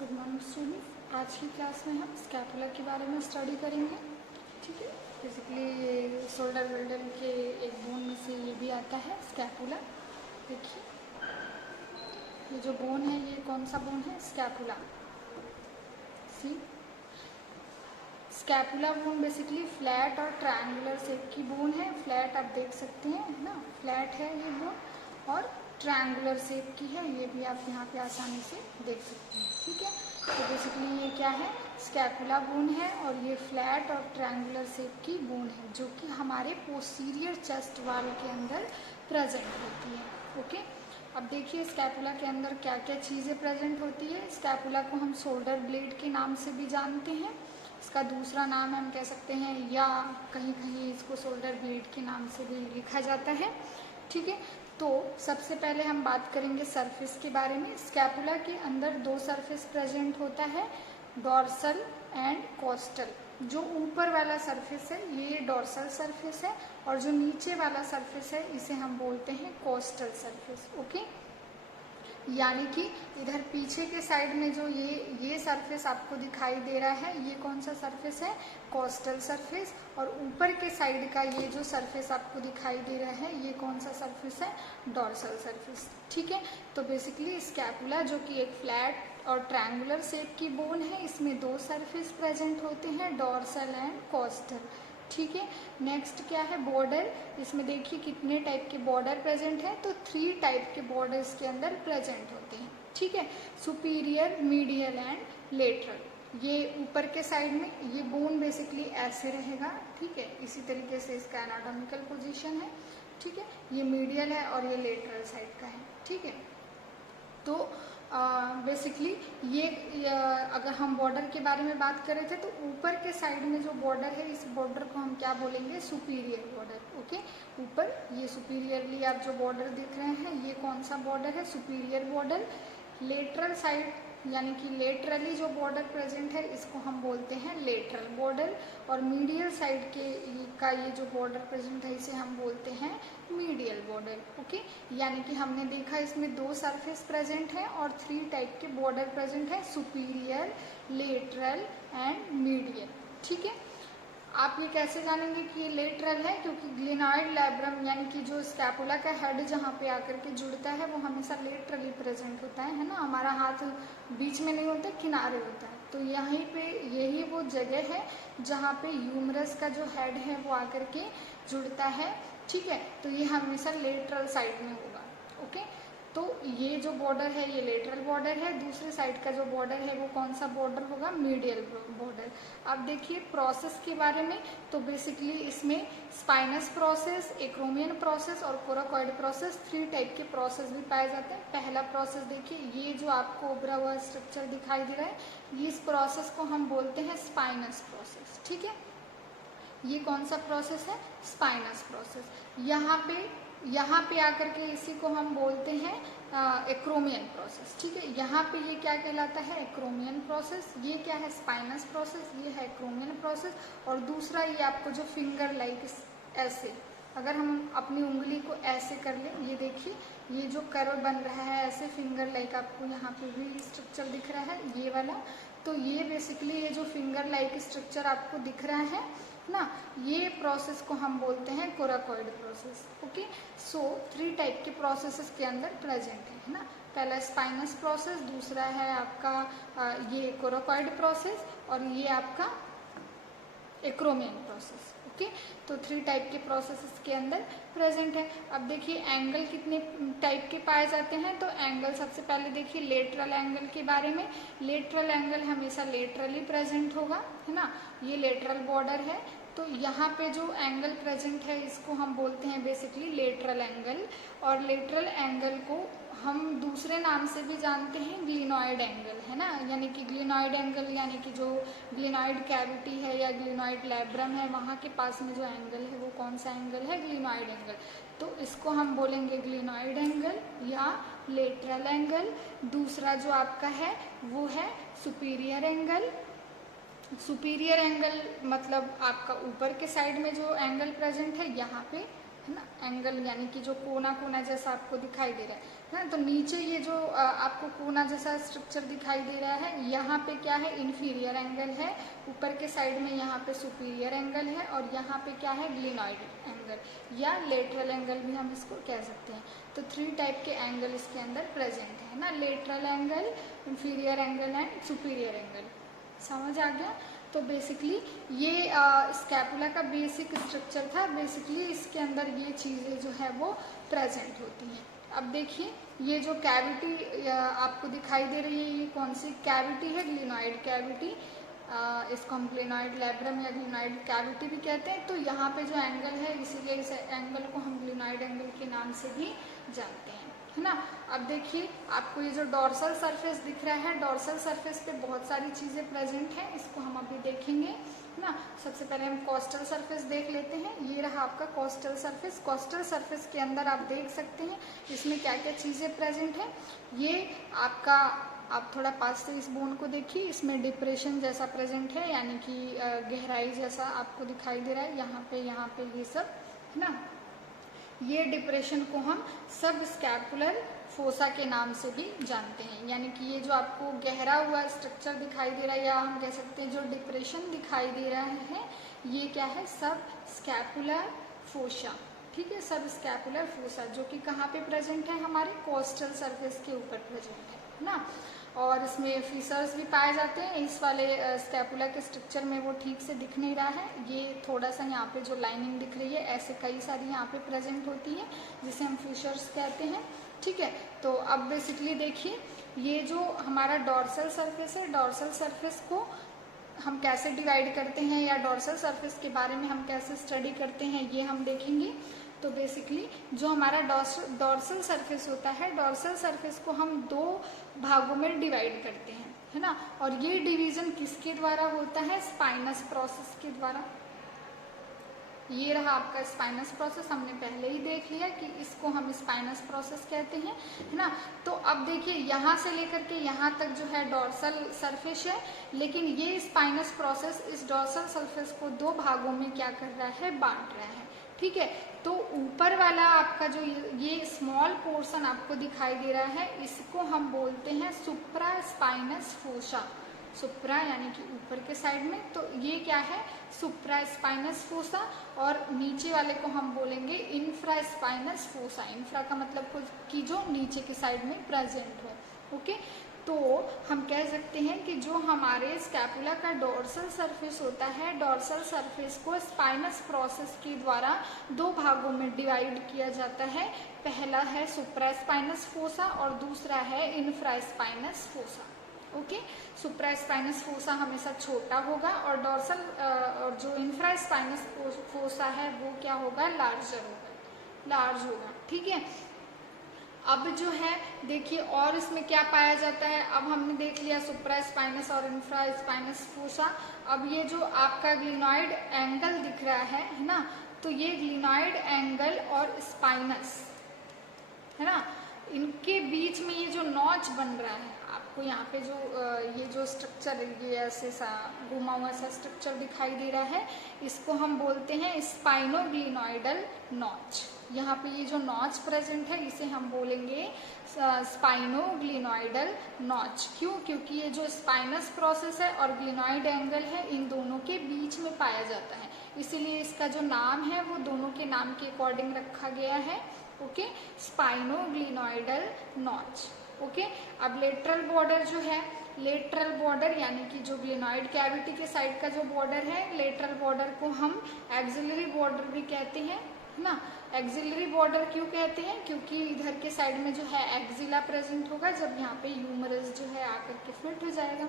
Good morning students. आज की class में हम स्कैपुला के बारे में स्टडी करेंगे। ठीक है, बेसिकली शोल्डर वेल्डन के एक बोन में से ये भी आता है स्कैपुला। देखिए ये जो बोन है ये कौन सा बोन है? स्कैपुला। सी स्कैपुला बोन बेसिकली फ्लैट और ट्रायंगुलर शेप की बोन है। फ्लैट आप देख सकते हैं, है ना, फ्लैट है ये बोन, और ट्रायंगुलर शेप की है, ये भी आप यहाँ पे आसानी से देख सकते हैं। ठीक है, तो बेसिकली ये क्या है? स्कैपुला बोन है, और ये फ्लैट और ट्रायंगुलर शेप की बोन है जो कि हमारे पोस्टीरियर चेस्ट वाल के अंदर प्रेजेंट होती है। ओके, अब देखिए स्कैपुला के अंदर क्या क्या चीज़ें प्रेजेंट होती है। स्कैपुला को हम शोल्डर ब्लेड के नाम से भी जानते हैं। इसका दूसरा नाम हम कह सकते हैं, या कहीं कहीं इसको शोल्डर ब्लेड के नाम से भी लिखा जाता है। ठीक है, तो सबसे पहले हम बात करेंगे सरफेस के बारे में। स्कैपुला के अंदर दो सरफेस प्रेजेंट होता है, डॉर्सल एंड कोस्टल। जो ऊपर वाला सरफेस है ये डॉर्सल सरफेस है, और जो नीचे वाला सरफेस है इसे हम बोलते हैं कोस्टल सरफेस। ओके, यानी कि इधर पीछे के साइड में जो ये सरफेस आपको दिखाई दे रहा है, ये कौन सा सरफेस है? Coastal surface. और ऊपर के साइड का ये जो सरफेस आपको दिखाई दे रहा है ये कौन सा सरफेस है? Dorsal surface. ठीक है, तो बेसिकली स्कैपुला जो कि एक फ्लैट और ट्रायंगुलर शेप की बोन है, इसमें दो सरफेस प्रेजेंट होते हैं, डॉर्सल एंड कोस्टल। ठीक है, नेक्स्ट क्या है? बॉर्डर। इसमें देखिए कितने टाइप के बॉर्डर प्रेजेंट है, तो 3 टाइप के बॉर्डर्स के अंदर प्रेजेंट होते हैं। ठीक है, सुपीरियर, मीडियल एंड लेटरल। ये ऊपर के साइड में ये बोन बेसिकली ऐसे रहेगा। ठीक है, इसी तरीके से इसका एनाटॉमिकल पोजीशन है। ठीक है, ये मीडियल है और ये लेटरल साइड का है। ठीक है, तो बेसिकली ये अगर हम बॉर्डर के बारे में बात कर रहे थे, तो ऊपर के साइड में जो बॉर्डर है इस बॉर्डर को हम क्या बोलेंगे? Superior border. ओके, ऊपर ये सुपीरियरली आप जो बॉर्डर देख रहे हैं ये कौन सा बॉर्डर है? Superior border. लेटरल साइड यानी कि लेटरली जो बॉर्डर प्रेजेंट है इसको हम बोलते हैं लेटरल बॉर्डर, और मीडियल साइड का ये जो बॉर्डर प्रेजेंट है इसे हम बोलते हैं मीडियल बॉर्डर। ओके, यानी कि हमने देखा इसमें दो सरफेस प्रेजेंट है और 3 टाइप के बॉर्डर प्रेजेंट है, सुपीरियर, लेटरल एंड मीडियल। ठीक है, आप ये कैसे जानेंगे कि ये लेटरल है? क्योंकि ग्लिनॉइड लैब्रम यानी कि जो स्कैपुला का हेड जहाँ पे आकर के जुड़ता है वो हमेशा लेटरली प्रेजेंट होता है ना, हमारा हाथ बीच में नहीं होता, किनारे होता है। तो यहीं पे यही वो जगह है जहाँ पे ह्यूमरस का जो हेड है वो आकर के जुड़ता है। ठीक है, तो ये हमेशा लेटरल साइड में होगा। ओके, तो ये जो बॉर्डर है ये लेटरल बॉर्डर है, दूसरे साइड का जो बॉर्डर है वो कौन सा बॉर्डर होगा? Medial border. अब देखिए प्रोसेस के बारे में, तो बेसिकली इसमें स्पाइनस प्रोसेस, एक्रोमियन प्रोसेस और कोराकॉइड प्रोसेस, 3 टाइप के प्रोसेस भी पाए जाते हैं। पहला प्रोसेस देखिए, ये जो आपको उभरा हुआ स्ट्रक्चर दिखाई दे रहा है, इस प्रोसेस को हम बोलते हैं स्पाइनस प्रोसेस। ठीक है, ये कौन सा प्रोसेस है? Spinous process. यहाँ पे आकर के इसी को हम बोलते हैं एक्रोमियन प्रोसेस। ठीक है, यहाँ पे ये क्या कहलाता है? Acromion process. ये क्या है? Spinous process. ये है एक्रोमियन प्रोसेस। और दूसरा ये आपको जो फिंगर लाइक ऐसे, अगर हम अपनी उंगली को ऐसे कर लें, ये देखिए ये जो कर्व बन रहा है ऐसे फिंगर लाइक, आपको यहाँ पे भी स्ट्रक्चर दिख रहा है ये वाला, तो ये बेसिकली ये जो फिंगर लाइक स्ट्रक्चर आपको दिख रहा है ना, ये प्रोसेस को हम बोलते हैं कोराकॉइड प्रोसेस। ओके, सो 3 टाइप के प्रोसेसेस के अंदर प्रेजेंट है ना। पहला स्पाइनस प्रोसेस, दूसरा है आपका ये कोराकॉइड प्रोसेस, और ये आपका एक्रोमियन प्रोसेस। ओके, तो 3 टाइप के प्रोसेसेस के अंदर प्रेजेंट है। अब देखिए एंगल कितने टाइप के पाए जाते हैं, तो एंगल सबसे पहले देखिए लेटरल एंगल के बारे में। लेटरल एंगल हमेशा लेटरली प्रेजेंट होगा, है ना, ये लेटरल बॉर्डर है। तो यहाँ पे जो एंगल प्रेजेंट है इसको हम बोलते हैं बेसिकली लेटरल एंगल, और लेटरल एंगल को हम दूसरे नाम से भी जानते हैं ग्लिनॉइड एंगल, है ना, यानी कि ग्लिनॉइड एंगल यानी कि जो ग्लिनॉइड कैविटी है या ग्लिनॉइड लैब्रम है वहाँ के पास में जो एंगल है वो कौन सा एंगल है? Glenoid angle. तो इसको हम बोलेंगे ग्लिनॉइड एंगल या लेटरल एंगल। दूसरा जो आपका है वो है सुपीरियर एंगल। सुपीरियर एंगल मतलब आपका ऊपर के साइड में जो एंगल प्रेजेंट है यहाँ पे, है ना, एंगल यानी कि जो कोना कोना जैसा आपको दिखाई दे रहा है, है। तो नीचे ये जो आपको कोना जैसा स्ट्रक्चर दिखाई दे रहा है, यहाँ पे क्या है, इन्फीरियर एंगल है, ऊपर के साइड में यहाँ पे सुपीरियर एंगल है, और यहाँ पे क्या है, ग्लिनॉइड एंगल या लेटरल एंगल भी हम इसको कह सकते हैं। तो 3 टाइप के एंगल इसके अंदर प्रेजेंट है ना, lateral angle, inferior angle and superior angle. समझ आ गया। तो बेसिकली ये स्कैपुला का बेसिक स्ट्रक्चर था। बेसिकली इसके अंदर ये चीज़ें जो है वो प्रेजेंट होती हैं। अब देखिए ये जो कैविटी आपको दिखाई दे रही है, ये कौन सी कैविटी है, ग्लिनॉइड कैविटी। इसको हम ग्लिनॉइड लैब्रम या ग्लिनॉइड कैविटी भी कहते हैं। तो यहाँ पे जो एंगल है, इसीलिए इस एंगल को हम ग्लिनॉइड एंगल के नाम से भी जानते हैं, है ना। अब देखिए आपको ये जो डॉर्सल सरफेस दिख रहा है, डॉर्सल सरफेस पे बहुत सारी चीज़ें प्रेजेंट हैं, इसको हम अभी देखेंगे, है ना। सबसे पहले हम कोस्टल सरफेस देख लेते हैं। ये रहा आपका कोस्टल सरफेस। कोस्टल सरफेस के अंदर आप देख सकते हैं इसमें क्या क्या चीज़ें प्रेजेंट हैं। ये आपका, आप थोड़ा पास से इस बोन को देखिए, इसमें डिप्रेशन जैसा प्रेजेंट है, यानी कि गहराई जैसा आपको दिखाई दे रहा है यहाँ पे ये सब, है ना। ये डिप्रेशन को हम सब स्कैपुलर फोसा के नाम से भी जानते हैं, यानी कि ये जो आपको गहरा हुआ स्ट्रक्चर दिखाई दे रहा है, या हम कह सकते हैं जो डिप्रेशन दिखाई दे रहा है, ये क्या है, सब स्कैपुलर फोसा। ठीक है, सब स्कैपुलर फोसा, जो कि कहाँ पे प्रेजेंट है, हमारे कोस्टल सरफेस के ऊपर प्रेजेंट है ना। और इसमें फीचर्स भी पाए जाते हैं। इस वाले स्कैपुला के स्ट्रक्चर में वो ठीक से दिख नहीं रहा है, ये थोड़ा सा यहाँ पे जो लाइनिंग दिख रही है, ऐसे कई सारी यहाँ पे प्रेजेंट होती है, जिसे हम फीचर्स कहते हैं। ठीक है, तो अब बेसिकली देखिए ये जो हमारा डॉर्सल सरफेस है, डॉर्सल सरफेस को हम कैसे डिवाइड करते हैं, या डॉर्सल सरफेस के बारे में हम कैसे स्टडी करते हैं, ये हम देखेंगे। तो बेसिकली जो हमारा डॉर्सल सरफेस होता है, डॉर्सल सरफेस को हम 2 भागों में डिवाइड करते हैं, है ना। और ये डिवीजन किसके द्वारा होता है, स्पाइनस प्रोसेस के द्वारा। ये रहा आपका स्पाइनस प्रोसेस, हमने पहले ही देख लिया कि इसको हम स्पाइनस प्रोसेस कहते हैं, है ना। तो अब देखिए यहाँ से लेकर के यहाँ तक जो है डॉर्सल सरफेस है, लेकिन ये स्पाइनस प्रोसेस इस डॉर्सल सरफेस को 2 भागों में क्या कर रहा है, बांट रहा है। ठीक है, तो ऊपर वाला आपका जो ये स्मॉल पोर्शन आपको दिखाई दे रहा है, इसको हम बोलते हैं सुप्रा स्पाइनस फोसा। सुप्रा यानी कि ऊपर के साइड में, तो ये क्या है, सुप्रा स्पाइनस फोसा। और नीचे वाले को हम बोलेंगे इंफ्रा स्पाइनस फोसा। इंफ्रा का मतलब कि जो नीचे के साइड में प्रेजेंट हो। ओके, तो हम कह सकते हैं कि जो हमारे स्कैपुला का डॉर्सल सरफेस होता है, डॉर्सल सरफेस को स्पाइनस प्रोसेस के द्वारा 2 भागों में डिवाइड किया जाता है। पहला है सुप्रा स्पाइनस फोसा और दूसरा है इंफ्रा स्पाइनस फोसा। ओके, सुप्रा स्पाइनस फोसा हमेशा छोटा होगा, और डॉर्सल और जो इंफ्रा स्पाइनस फोसा है वो क्या होगा, लार्ज होगा। ठीक है, अब जो है देखिए और इसमें क्या पाया जाता है। अब हमने देख लिया सुप्रा स्पाइनस और इंफ्रा स्पाइनस फोसा। अब ये जो आपका ग्लिनॉइड एंगल दिख रहा है ना, तो ये ग्लिनॉइड एंगल और स्पाइनस, है ना, इनके बीच में ये जो नॉच बन रहा है, आपको यहाँ पे जो ये जो स्ट्रक्चर, ये ऐसे सा घुमा हुआ सा स्ट्रक्चर दिखाई दे रहा है, इसको हम बोलते हैं स्पाइनोग्लिनॉइडल नॉच। यहाँ पे ये जो नॉच प्रेजेंट है, इसे हम बोलेंगे स्पाइनोग्लिनॉइडल नॉच। क्यों? क्योंकि ये जो स्पाइनस प्रोसेस है और ग्लिनॉइड एंगल है, इन दोनों के बीच में पाया जाता है, इसीलिए इसका जो नाम है वो दोनों के नाम के अकॉर्डिंग रखा गया है। Okay, spinoglenoidal notch. ओके, अब लेटरल बॉर्डर जो है, लेटरल बॉर्डर यानी कि जो ग्लिनॉइड कैविटी के साइड का जो बॉर्डर है, लेटरल बॉर्डर को हम एक्सिलरी बॉर्डर भी कहते हैं, है ना। एक्सिलरी बॉर्डर क्यों कहते हैं? क्योंकि इधर के साइड में जो है एक्सिला प्रेजेंट होगा, जब यहाँ पे ह्यूमरस जो है आकर के फिट हो जाएगा,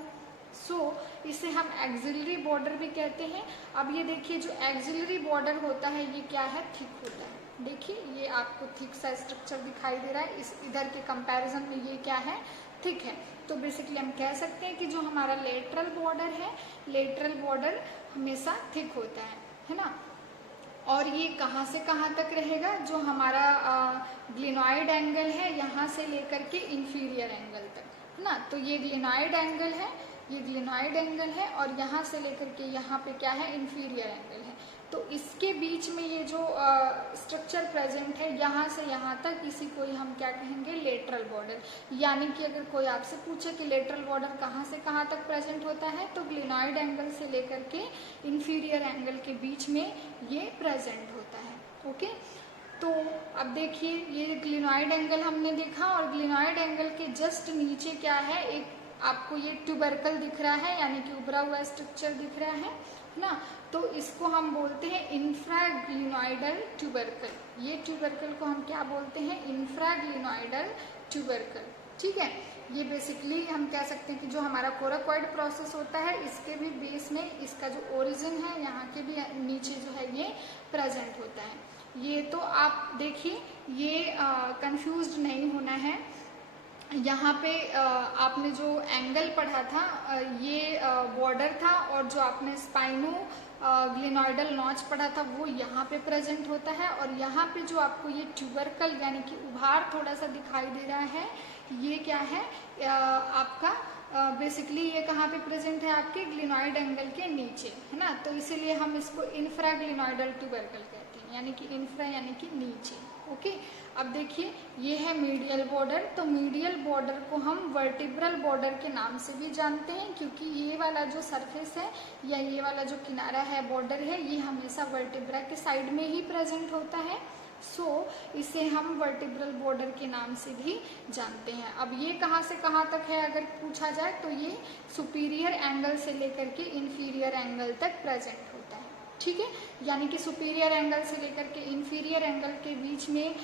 सो इसे हम एक्सिलरी बॉर्डर भी कहते हैं। अब ये देखिए जो एक्सिलरी बॉर्डर होता है ये क्या है, थिक होता है। देखिए ये आपको थिक सा स्ट्रक्चर दिखाई दे रहा है, इस इधर के कंपैरिजन में ये क्या है, थिक है। तो बेसिकली हम कह सकते हैं कि जो हमारा लेटरल बॉर्डर है, लेटरल बॉर्डर हमेशा थिक होता है ना। और ये कहाँ से कहाँ तक रहेगा, जो हमारा ग्लिनॉइड एंगल है यहाँ से लेकर के इंफीरियर एंगल तक, है ना। तो ये ग्लिनॉइड एंगल है, ये ग्लिनॉइड एंगल है, और यहाँ से लेकर के यहाँ पे क्या है, इंफीरियर एंगल है। तो इसके बीच में ये जो स्ट्रक्चर प्रेजेंट है यहाँ से यहाँ तक, इसी को ही हम क्या कहेंगे, लेटरल बॉर्डर। यानी कि अगर कोई आपसे पूछे कि लेटरल बॉर्डर कहाँ से कहाँ तक प्रेजेंट होता है, तो ग्लिनॉइड एंगल से लेकर के इंफीरियर एंगल के बीच में ये प्रेजेंट होता है। ओके, तो अब देखिए ये ग्लिनॉइड एंगल हमने देखा, और ग्लिनॉइड एंगल के जस्ट नीचे क्या है, एक आपको ये ट्यूबरकल दिख रहा है, यानी कि उभरा हुआ स्ट्रक्चर दिख रहा है ना। तो इसको हम बोलते हैं इंफ्राग्लिनॉइडल ट्यूबरकल। ये ट्यूबरकल को हम क्या बोलते हैं, इंफ्राग्लिनॉइडल ट्यूबरकल। ठीक है, ये बेसिकली हम कह सकते हैं कि जो हमारा कोराकॉइड प्रोसेस होता है, इसके भी बेस में इसका जो ओरिजिन है यहाँ के भी नीचे जो है ये प्रेजेंट होता है। ये तो आप देखिए, ये कंफ्यूज्ड नहीं होना है। यहाँ पे आपने जो एंगल पढ़ा था, ये बॉर्डर था, और जो आपने स्पाइनो ग्लिनॉइडल नॉच पढ़ा था वो यहाँ पे प्रेजेंट होता है। और यहाँ पे जो आपको ये ट्यूबरकल यानी कि उभार थोड़ा सा दिखाई दे रहा है, ये क्या है, आपका बेसिकली ये कहाँ पे प्रेजेंट है, आपके ग्लिनॉइड एंगल के नीचे, है ना। तो इसीलिए हम इसको इंफ्राग्लिनॉइडल ट्यूबरकल कहते हैं, यानी कि इंफ्रा यानी कि नीचे। ओके, अब देखिए ये है मीडियल बॉर्डर। तो मीडियल बॉर्डर को हम वर्टिब्रल बॉर्डर के नाम से भी जानते हैं, क्योंकि ये वाला जो सरफेस है या ये वाला जो किनारा है, बॉर्डर है, ये हमेशा वर्टिब्रा के साइड में ही प्रेजेंट होता है। सो इसे हम वर्टिब्रल बॉर्डर के नाम से भी जानते हैं। अब ये कहाँ से कहाँ तक है अगर पूछा जाए, तो ये सुपीरियर एंगल से लेकर के इंफीरियर एंगल तक प्रेजेंट होता है। ठीक है, यानी कि सुपीरियर एंगल से लेकर के इंफीरियर एंगल के बीच में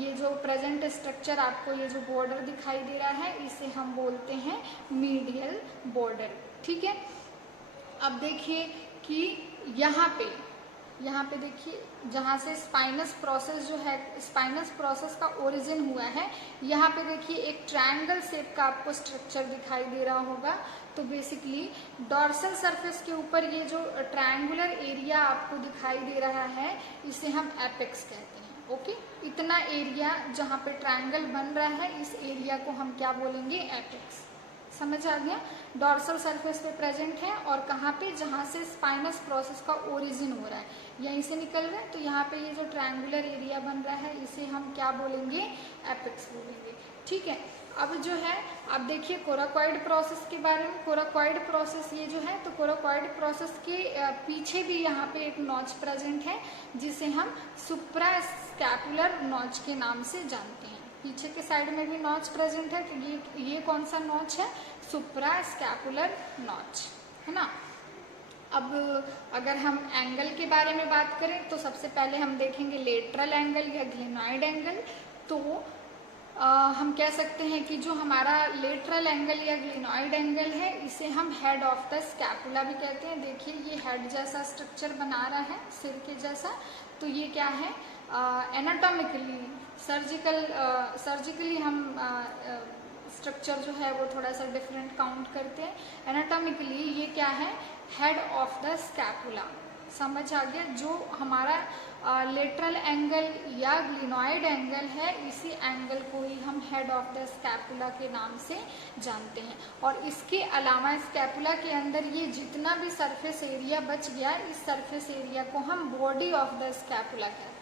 ये जो प्रेजेंट स्ट्रक्चर आपको ये जो बॉर्डर दिखाई दे रहा है, इसे हम बोलते हैं मीडियल बॉर्डर। ठीक है, अब देखिए कि यहाँ पे देखिए जहाँ से स्पाइनस प्रोसेस जो है, स्पाइनस प्रोसेस का ओरिजिन हुआ है, यहाँ पे देखिए एक ट्रायंगल शेप का आपको स्ट्रक्चर दिखाई दे रहा होगा। तो बेसिकली डॉर्सल सरफेस के ऊपर ये जो ट्रायंगुलर एरिया आपको दिखाई दे रहा है, इसे हम एपेक्स कहते हैं। ओके, इतना एरिया जहाँ पे ट्रायंगल बन रहा है, इस एरिया को हम क्या बोलेंगे, एपेक्स। समझ आ गया, डॉर्सल सरफेस पे प्रेजेंट है, और कहाँ पे, जहाँ से स्पाइनस प्रोसेस का ओरिजिन हो रहा है, यहीं से निकल रहा है। तो यहाँ पे ये जो ट्रायंगुलर एरिया बन रहा है, इसे हम क्या बोलेंगे, एपेक्स बोलेंगे। ठीक है, अब जो है, अब देखिए कोराकॉइड प्रोसेस के बारे में। कोराकॉइड प्रोसेस ये जो है, तो कोराकॉइड प्रोसेस के पीछे भी यहाँ पे एक नॉच प्रेजेंट है, जिसे हम सुप्रास्कैपुलर नॉच के नाम से जानते हैं। पीछे के साइड में भी नॉच प्रेजेंट है, तो ये कौन सा नॉच है, सुप्रास्कैपुलर नॉच, है ना। अब अगर हम एंगल के बारे में बात करें, तो सबसे पहले हम देखेंगे लेटरल एंगल या ग्लिनॉइड एंगल। तो हम कह सकते हैं कि जो हमारा लेटरल एंगल या ग्लिनॉइड एंगल है, इसे हम हेड ऑफ द स्कैपुला भी कहते हैं। देखिए ये हेड जैसा स्ट्रक्चर बना रहा है, सिर के जैसा। तो ये क्या है, एनाटॉमिकली सर्जिकली हम स्ट्रक्चर जो है वो थोड़ा सा डिफरेंट काउंट करते हैं। एनाटॉमिकली ये क्या है, हेड ऑफ द स्कैपुला। समझ आ गया, जो हमारा लेटरल एंगल या ग्लिनॉइड एंगल है, इसी एंगल को ही हम हेड ऑफ द स्कैपुला के नाम से जानते हैं। और इसके अलावा स्कैपुला के अंदर ये जितना भी सरफेस एरिया बच गया, इस सरफेस एरिया को हम बॉडी ऑफ द स्कैपुला कहते हैं।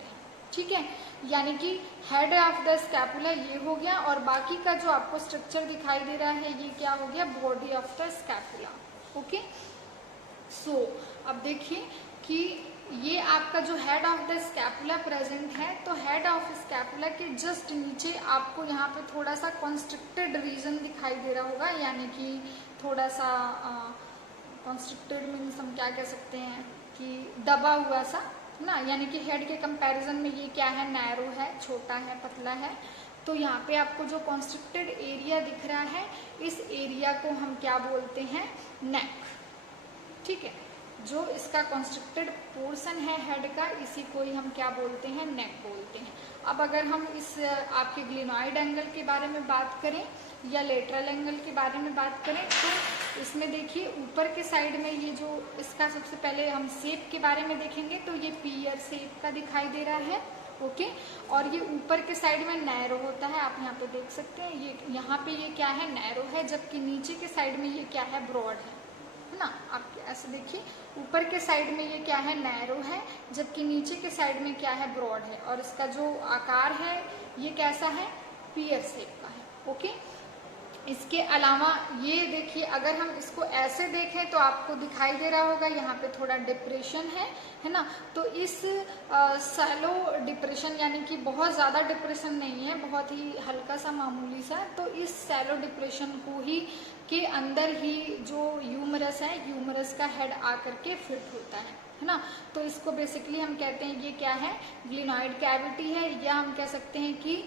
ठीक है, यानी कि हेड ऑफ द स्कैपुला ये हो गया, और बाकी का जो आपको स्ट्रक्चर दिखाई दे रहा है, ये क्या हो गया, body of the scapula. Okay, so अब देखिए कि ये आपका जो head of the scapula present है, तो हेड ऑफ स्कैपुला के जस्ट नीचे आपको यहाँ पे थोड़ा सा कॉन्स्ट्रिक्टेड रीजन दिखाई दे रहा होगा, यानी कि थोड़ा सा कॉन्स्ट्रिक्टेड मीन्स हम क्या कह सकते हैं कि दबा हुआ सा ना, यानी कि हेड के कंपैरिजन में ये क्या है, नैरो है, छोटा है, पतला है। तो यहाँ पे आपको जो कॉन्स्ट्रिक्टेड एरिया दिख रहा है, इस एरिया को हम क्या बोलते हैं, नेक। ठीक है, जो इसका कॉन्स्ट्रिक्टेड पोर्शन है हेड का, इसी को ही हम क्या बोलते हैं, नेक बोलते हैं। अब अगर हम इस आपके ग्लिनॉइड एंगल के बारे में बात करें या लेटरल एंगल के बारे में बात करें, तो इसमें देखिए ऊपर के साइड में ये जो इसका सबसे पहले हम शेप के बारे में देखेंगे, तो ये पीयर शेप का दिखाई दे रहा है। ओके, और ये ऊपर के साइड में नैरो होता है, आप यहाँ पे देख सकते हैं, ये यहाँ पे ये क्या है, नैरो है, जबकि नीचे के साइड में ये क्या है, ब्रॉड है है ना। आप ऐसे देखिए, ऊपर के साइड में ये क्या है, नैरो है, जबकि नीचे के साइड में क्या है, ब्रॉड है। और इसका जो आकार है ये कैसा है, पीयर शेप का है। ओके, इसके अलावा ये देखिए, अगर हम इसको ऐसे देखें तो आपको दिखाई दे रहा होगा यहाँ पे थोड़ा डिप्रेशन है ना। तो इस सैलो डिप्रेशन, यानी कि बहुत ज़्यादा डिप्रेशन नहीं है, बहुत ही हल्का सा मामूली सा, तो इस सैलो डिप्रेशन को ही के अंदर ही जो ह्यूमरस है, ह्यूमरस का हेड आकर के फिट होता है ना। तो इसको बेसिकली हम कहते हैं ये क्या है, ग्लिनॉइड कैविटी है, या हम कह सकते हैं कि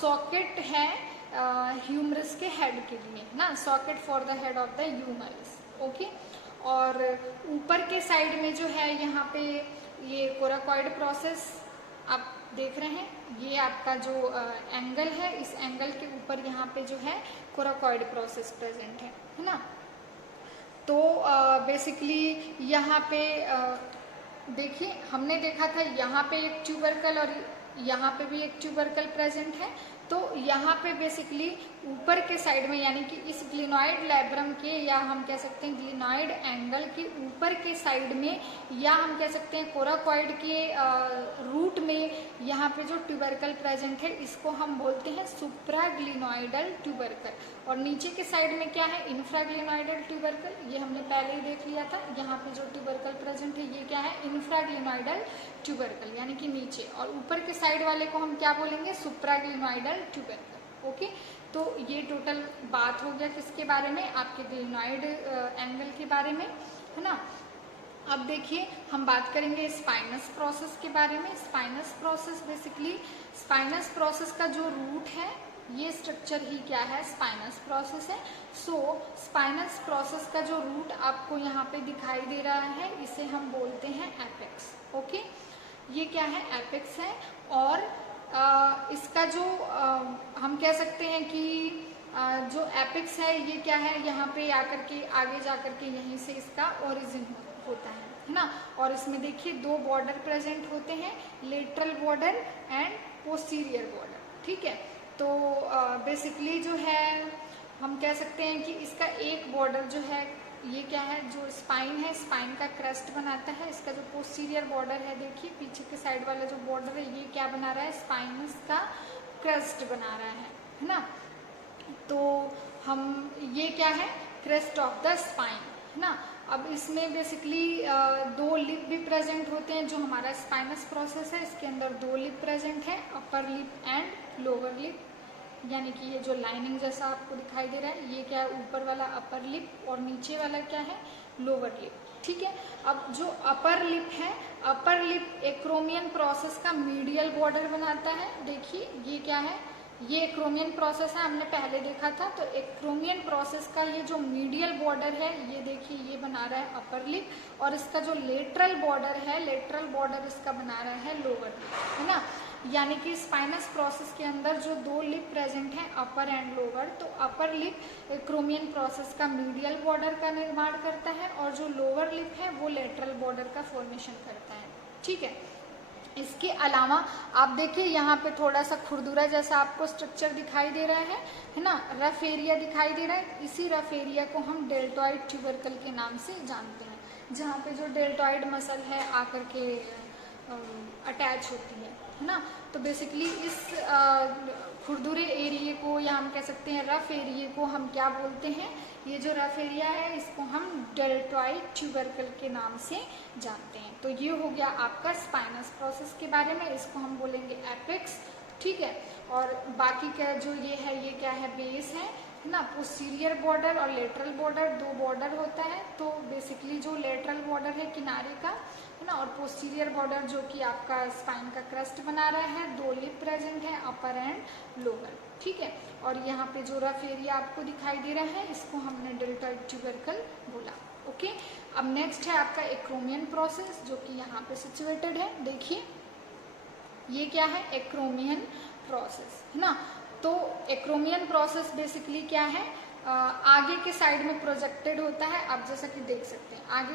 सॉकेट है ह्यूमरस के हेड के लिए ना, socket for the head of the humerus. Okay, और ऊपर के साइड में जो है यहाँ पे ये कोराकॉइड प्रोसेस आप देख रहे हैं, ये आपका जो एंगल है, इस एंगल के ऊपर यहाँ पे जो है कोराकॉइड प्रोसेस प्रेजेंट है ना। तो बेसिकली यहाँ पे देखिए, हमने देखा था यहाँ पे एक ट्यूबरकल और यहाँ पे भी एक ट्यूबरकल प्रेजेंट है। तो यहाँ पे बेसिकली ऊपर के साइड में, यानी कि इस ग्लिनॉइड लैब्रम के, या हम कह सकते हैं ग्लिनॉइड एंगल के ऊपर के साइड में, या हम कह सकते हैं कोराकॉइड के रूट में यहाँ पे जो ट्यूबरकल प्रेजेंट है, इसको हम बोलते हैं सुप्राग्लिनॉइडल ट्यूबरकल। और नीचे के साइड में क्या है, इंफ्राग्लिनॉइडल ट्यूबरकल। ये हमने पहले ही देख लिया था, यहाँ पे जो ट्यूबरकल प्रेजेंट है ये क्या है, इंफ्राग्लिनॉइडल ट्यूबरकल, यानी कि नीचे। और ऊपर के साइड वाले को हम क्या बोलेंगे, सुप्राग्लिनॉइडल ट्यूबरकल। ओके, तो ये टोटल बात हो गया किसके बारे में, आपके ग्लिनॉइड एंगल के बारे में, है ना। अब देखिए, हम बात करेंगे स्पाइनस प्रोसेस के बारे में। Spinous process basically, spinous process का जो रूट है, ये स्ट्रक्चर ही क्या है, स्पाइनस प्रोसेस है। सो स्पाइनस प्रोसेस का जो रूट आपको यहाँ पे दिखाई दे रहा है, इसे हम बोलते हैं एपेक्स। ओके, ये क्या है, एपेक्स है। और इसका जो हम कह सकते हैं कि जो एपेक्स है ये क्या है, यहाँ पे आकर के आगे जाकर के यहीं से इसका ओरिजिन होता है ना। और इसमें देखिए दो बॉर्डर प्रेजेंट होते हैं, lateral border and posterior border. ठीक है, तो बेसिकली जो है हम कह सकते हैं कि इसका एक बॉर्डर जो है, ये क्या है, जो स्पाइन है, स्पाइन का क्रस्ट बनाता है। इसका जो पोस्टीरियर बॉर्डर है, देखिए पीछे के साइड वाला जो बॉर्डर है, ये क्या बना रहा है, स्पाइनस का क्रस्ट बना रहा है ना। तो हम, ये क्या है, क्रेस्ट ऑफ द स्पाइन, है ना। अब इसमें बेसिकली दो लिप भी प्रेजेंट होते हैं। जो हमारा स्पाइनस प्रोसेस है, इसके अंदर दो लिप प्रेजेंट है, upper lip and lower lip, यानी कि ये जो लाइनिंग जैसा आपको दिखाई दे रहा है, ये क्या है, ऊपर वाला अपर लिप और नीचे वाला क्या है, लोअर लिप। ठीक है, अब जो अपर लिप है, अपर लिप एक्रोमियन प्रोसेस का मीडियल बॉर्डर बनाता है। देखिए ये क्या है, ये एक्रोमियन प्रोसेस है, हमने पहले देखा था। तो एक्रोमियन प्रोसेस का ये जो मीडियल बॉर्डर है, ये देखिए ये बना रहा है अपर लिप, और इसका जो लेटरल बॉर्डर है, लेटरल बॉर्डर इसका बना रहा है लोअर लिप, है ना। यानी कि स्पाइनस प्रोसेस के अंदर जो दो लिप प्रेजेंट हैं, अपर एंड लोअर, तो अपर लिप एक्रोमियन प्रोसेस का मीडियल बॉर्डर का निर्माण करता है, और जो लोअर लिप है वो लेटरल बॉर्डर का फॉर्मेशन करता है। ठीक है, इसके अलावा आप देखिए यहाँ पे थोड़ा सा खुरदुरा जैसा आपको स्ट्रक्चर दिखाई दे रहा है ना, रफ एरिया दिखाई दे रहा है। इसी रफ एरिया को हम डेल्टॉइड ट्यूबरकल के नाम से जानते हैं, जहाँ पे जो डेल्टॉइड मसल है आकर के अटैच होती है ना। तो बेसिकली इस खुरदुरे एरिया को, या हम कह सकते हैं रफ एरिया को, हम क्या बोलते हैं, ये जो रफ एरिया है इसको हम डेल्टॉइड ट्यूबरकल के नाम से जानते हैं। तो ये हो गया आपका स्पाइनस प्रोसेस के बारे में, इसको हम बोलेंगे एपेक्स। ठीक है, और बाकी का जो ये है, ये क्या है, बेस है ना। पोस्टीरियर बॉर्डर और लेटरल बॉर्डर, दो बॉर्डर होता है। तो बेसिकली जो लेटरल बॉर्डर है किनारे का, है ना, और पोस्टीरियर बॉर्डर जो कि आपका स्पाइन का क्रस्ट बना रहा है, दो लिप प्रेजेंट है, अपर एंड लोअर। ठीक है, और यहाँ पे जो रफ एरिया आपको दिखाई दे रहा है, इसको हमने डेल्टॉइड ट्यूबरकल बोला। ओके, अब नेक्स्ट है आपका एक्रोमियन प्रोसेस, जो कि यहाँ पे सिचुएटेड है। देखिए ये क्या है, एक्रोमियन प्रोसेस, है ना। तो एक्रोमियन प्रोसेस बेसिकली क्या है, आगे के साइड में प्रोजेक्टेड होता है। आप जैसा कि देख सकते हैं आगे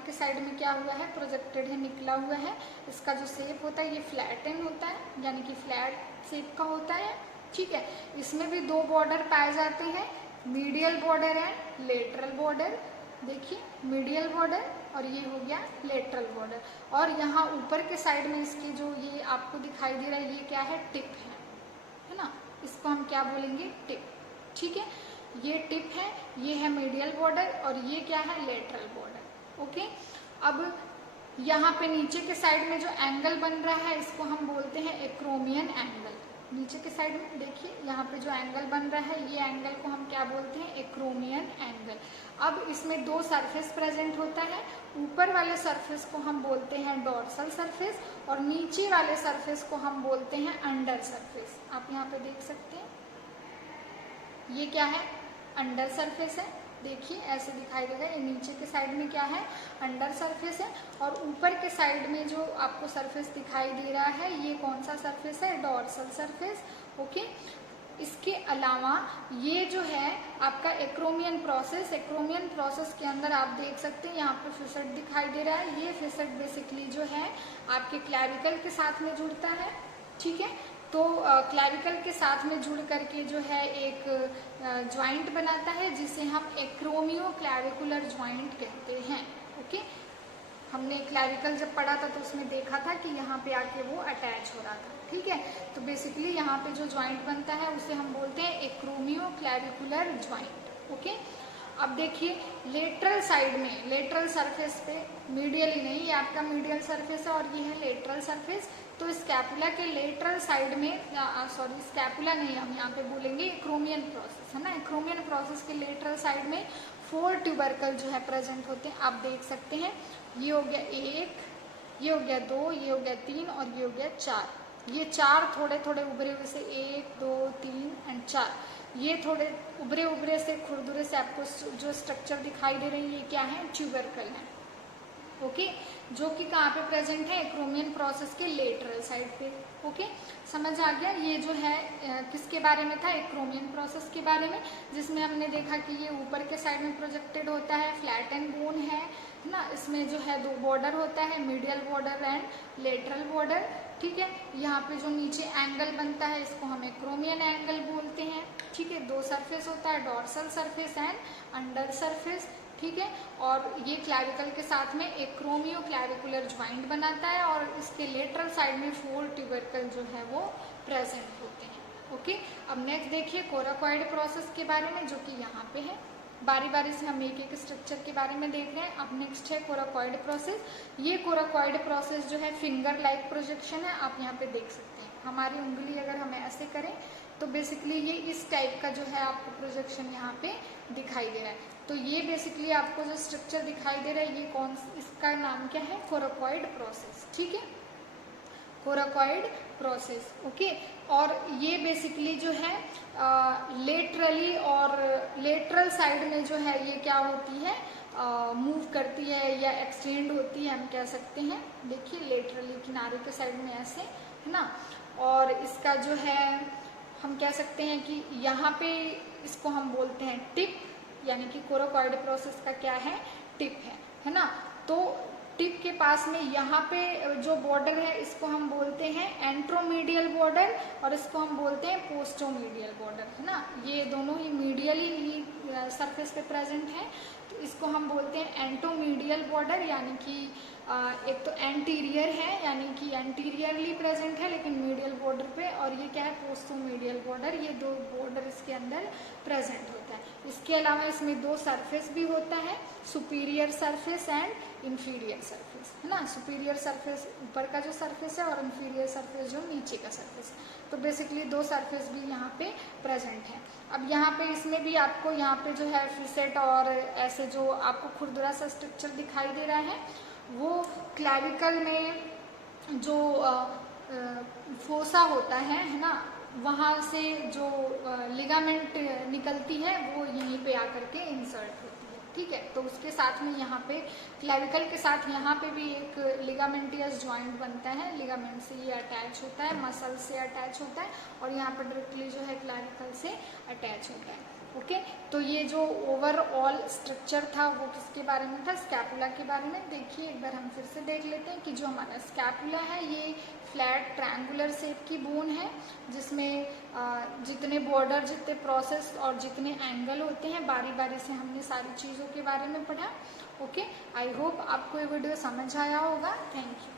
के साइड में क्या हुआ है, प्रोजेक्टेड है, निकला हुआ है। इसका जो शेप होता है ये फ्लैटन होता है, यानी कि फ्लैट शेप का होता है। ठीक है, इसमें भी दो बॉर्डर पाए जाते हैं, medial border and lateral border. देखिए मीडियल बॉर्डर, और ये हो गया लेटरल बॉर्डर। और यहाँ ऊपर के साइड में इसके जो ये आपको दिखाई दे रहा है, ये क्या है, टिप है ना, इसको हम क्या बोलेंगे, टिप। ठीक है, ये टिप है, ये है मीडियल बॉर्डर, और ये क्या है, लेटरल बॉर्डर। ओके, अब यहाँ पे नीचे के साइड में जो एंगल बन रहा है, इसको हम बोलते हैं एक्रोमियन एंगल। नीचे के साइड में देखिए, यहाँ पे जो एंगल बन रहा है, ये एंगल को हम क्या बोलते हैं, एक्रोमियन एंगल। अब इसमें दो सरफेस प्रेजेंट होता है, ऊपर वाले सरफेस को हम बोलते हैं डॉर्सल सरफेस, और नीचे वाले सरफेस को हम बोलते हैं अंडर सरफेस। आप यहाँ पे देख सकते हैं, ये क्या है, अंडर सरफेस है। देखिए ऐसे दिखाई देगा, ये नीचे के साइड में क्या है, अंडर सरफेस है, और ऊपर के साइड में जो आपको सरफेस दिखाई दे रहा है, ये कौन सा सरफेस है, डॉर्सल सरफेस। ओके, इसके अलावा ये जो है आपका एक्रोमियन प्रोसेस, एक्रोमियन प्रोसेस के अंदर आप देख सकते हैं यहाँ पे फिसेट दिखाई दे रहा है। ये फिसेट बेसिकली जो है आपके क्लैविकल के साथ में जुड़ता है। ठीक है, तो क्लैविकल के साथ में जुड़ करके जो है एक ज्वाइंट बनाता है, जिसे हम एक्रोमियो क्लैविकुलर ज्वाइंट कहते हैं। ओके, हमने क्लैविकल जब पढ़ा था तो उसमें देखा था कि यहाँ पे आके वो अटैच हो रहा था। ठीक है, तो बेसिकली यहाँ पे जो ज्वाइंट बनता है उसे हम बोलते हैं एक्रोमियो क्लैविकुलर ज्वाइंट। ओके, अब देखिए लेटरल साइड में, लेटरल सरफेस पे, मीडियल ही नहीं, ये आपका मीडियल सरफेस है और ये है लेटरल सरफेस। तो स्कैपुला के लेटरल साइड में, सॉरी स्कैपुला नहीं, हम यहाँ पे बोलेंगे एक्रोमियन प्रोसेस, है ना। एक्रोमियन प्रोसेस के लेटरल साइड में 4 ट्यूबरकल जो है प्रेजेंट होते हैं, आप देख सकते हैं। ये हो गया 1, ये हो गया 2, ये हो गया 3 और ये हो गया 4। ये 4 थोड़े थोड़े उभरे हुए से 1, 2, 3 एंड 4, ये थोड़े उभरे उभरे से खुरदुरे से आपको जो स्ट्रक्चर दिखाई दे रही है, ये क्या है, ट्यूबरकल है। ओके, जो कि कहाँ पे प्रेजेंट है, एक्रोमियन प्रोसेस के लेटरल साइड पे। ओके, समझ आ गया। ये जो है किसके बारे में था, एक्रोमियन प्रोसेस के बारे में, जिसमें हमने देखा कि ये ऊपर के साइड में प्रोजेक्टेड होता है, फ्लैट एंड बोन है ना। इसमें जो है 2 बॉर्डर होता है, medial border and lateral border. ठीक है, यहाँ पे जो नीचे एंगल बनता है, इसको हम एक्रोमियन एंगल बोलते हैं। ठीक है, 2 सरफेस होता है, dorsal surface and under surface. ठीक है, और ये क्लैविकल के साथ में एक्रोमियो क्लैविकुलर ज्वाइंट बनाता है, और इसके लेटरल साइड में 4 ट्यूबरकल जो है वो प्रेजेंट होते हैं। ओके, अब नेक्स्ट देखिए कोराकॉइड प्रोसेस के बारे में, जो कि यहाँ पे है। बारी बारी से हम एक एक स्ट्रक्चर के बारे में देख रहे हैं। अब नेक्स्ट है कोराकॉइड प्रोसेस। ये कोराकॉइड प्रोसेस जो है फिंगर लाइक प्रोजेक्शन है, आप यहाँ पे देख सकते हैं। हमारी उंगली अगर हम ऐसे करें तो बेसिकली ये इस टाइप का जो है आपको प्रोजेक्शन यहाँ पे दिखाई दे रहा है। तो ये बेसिकली आपको जो स्ट्रक्चर दिखाई दे रहा है, ये कौन, इसका नाम क्या है, कोराकॉइड प्रोसेस। ठीक है, कोराकॉइड प्रोसेस। ओके, और ये बेसिकली जो है लेटरली और लेटरल साइड में जो है ये क्या होती है, मूव करती है या एक्सटेंड होती है, हम कह सकते हैं। देखिए लेटरली किनारे के साइड में ऐसे, है ना। और इसका जो है हम कह सकते हैं कि यहाँ पे इसको हम बोलते हैं टिप, यानी कि कोराकॉइड प्रोसेस का क्या है, टिप है ना। तो टिप के पास में यहाँ पे जो बॉर्डर है, इसको हम बोलते हैं एंट्रोमीडियल बॉर्डर, और इसको हम बोलते हैं पोस्टोमीडियल बॉर्डर, है ना। ये दोनों ही मीडियली ही सरफेस पे प्रेजेंट है, तो इसको हम बोलते हैं एंट्रोमीडियल बॉर्डर, यानी कि एक तो एंटीरियर है, यानी कि एंटीरियरली प्रेजेंट है लेकिन मीडियल बॉर्डर पे, और ये क्या है, पोस्टोमीडियल बॉर्डर। ये 2 बॉर्डर इसके अंदर प्रेजेंट होता है। इसके अलावा इसमें 2 सरफेस भी होता है, superior surface and inferior surface, है ना। सुपीरियर सरफेस ऊपर का जो सरफेस है, और इंफीरियर सरफेस जो नीचे का सरफेस है। तो बेसिकली 2 सरफेस भी यहाँ पे प्रेजेंट है। अब यहाँ पे इसमें भी आपको यहाँ पे जो है फिसेट और ऐसे जो आपको खुरदुरा सा स्ट्रक्चर दिखाई दे रहा है, वो क्लैविकल में जो फोसा होता है ना, वहाँ से जो लिगामेंट निकलती है, वो यहीं पे आकर के इंसर्ट होती है। ठीक है, तो उसके साथ में यहाँ पे क्लैविकल के साथ यहाँ पे भी एक लिगामेंटियस ज्वाइंट बनता है, लिगामेंट से ये अटैच होता है, मसल से अटैच होता है, और यहाँ पर डायरेक्टली जो है क्लैविकल से अटैच होता है। ओके, तो ये जो ओवरऑल स्ट्रक्चर था वो किसके बारे में था, स्कैपुला के बारे में। देखिए एक बार हम फिर से देख लेते हैं कि जो हमारा स्कैपुला है, ये फ्लैट ट्रायंगुलर शेप की बोन है, जिसमें जितने बॉर्डर, जितने प्रोसेस और जितने एंगल होते हैं, बारी बारी से हमने सारी चीज़ों के बारे में पढ़ा। ओके, आई होप आपको ये वीडियो समझ आया होगा। Thank you.